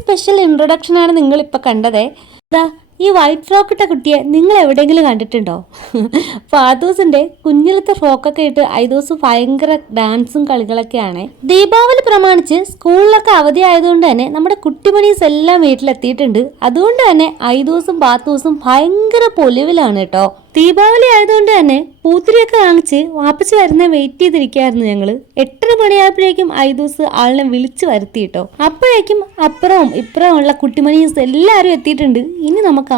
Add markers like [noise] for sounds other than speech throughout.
Special introduction ആണ് നിങ്ങൾ ഇപ്പൊ കണ്ടതേ. ദാ ഈ വൈറ്റ് ഫ്രോക്ക് ഇട്ട കുട്ടിയെ നിങ്ങൾ എവിടെയെങ്കിലും കണ്ടിട്ടുണ്ടോ? [laughs] ഫാദൂസിന്റെ കുഞ്ഞിലത്തെ ഫ്രോക്കൊക്കെ ഇട്ട് ഐദൂസ് ഭയങ്കര ഡാൻസും കളികളൊക്കെയാണ്. ദീപാവലി പ്രമാണിച്ച് സ്കൂളിലൊക്കെ അവധി ആയതുകൊണ്ട് തന്നെ നമ്മുടെ കുട്ടിമണീസ് എല്ലാം വീട്ടിലെത്തിയിട്ടുണ്ട്. അതുകൊണ്ട് തന്നെ ഐദൂസും ബാത്തൂസും ഭയങ്കര പൊലിവിലാണ് കേട്ടോ. ദീപാവലി ആയതുകൊണ്ട് തന്നെ പൂത്തിരിയൊക്കെ വാങ്ങിച്ച് വാപ്പച്ച് വരുന്ന വെയിറ്റ് ചെയ്തിരിക്കുകയായിരുന്നു ഞങ്ങൾ. എട്ടര മണിയായപ്പോഴേക്കും ഐദൂസ് ആളിനെ വിളിച്ചു വരുത്തി കേട്ടോ അപ്പോഴേക്കും അപ്പുറവും ഇപ്പുറവും ഉള്ള കുട്ടിമണീസ് എല്ലാവരും എത്തിയിട്ടുണ്ട്. ഇനി നമുക്ക്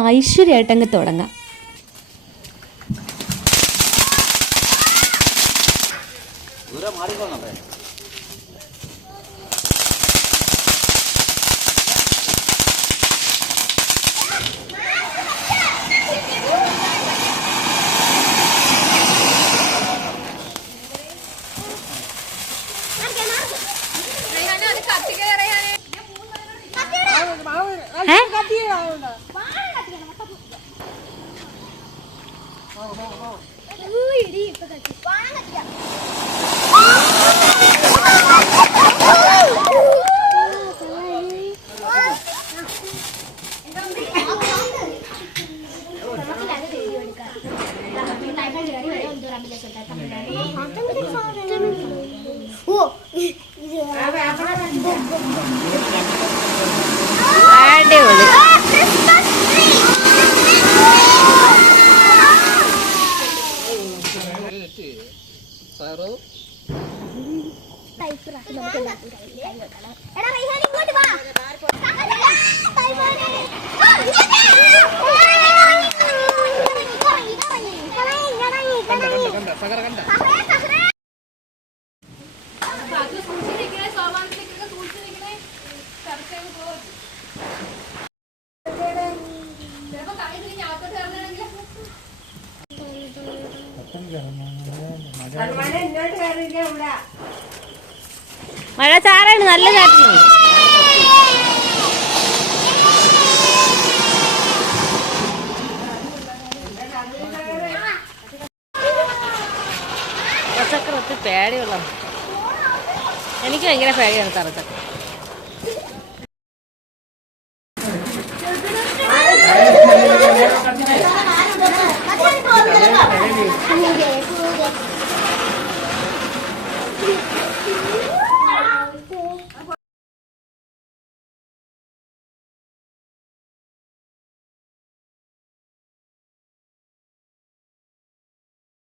ഐശ്വര്യമായിട്ട് അങ്ങ് തുടങ്ങാം ഓ എടാ റൈഹാൻ ഇങ്ങോട്ട് വാ. മഴ ചാറാണ് നല്ല ചാറ്റുന്നു തറച്ചക്രത്ത് പേടിയുള്ള എനിക്ക് ഭയങ്കര പേടിയാണ് തറച്ചക്ര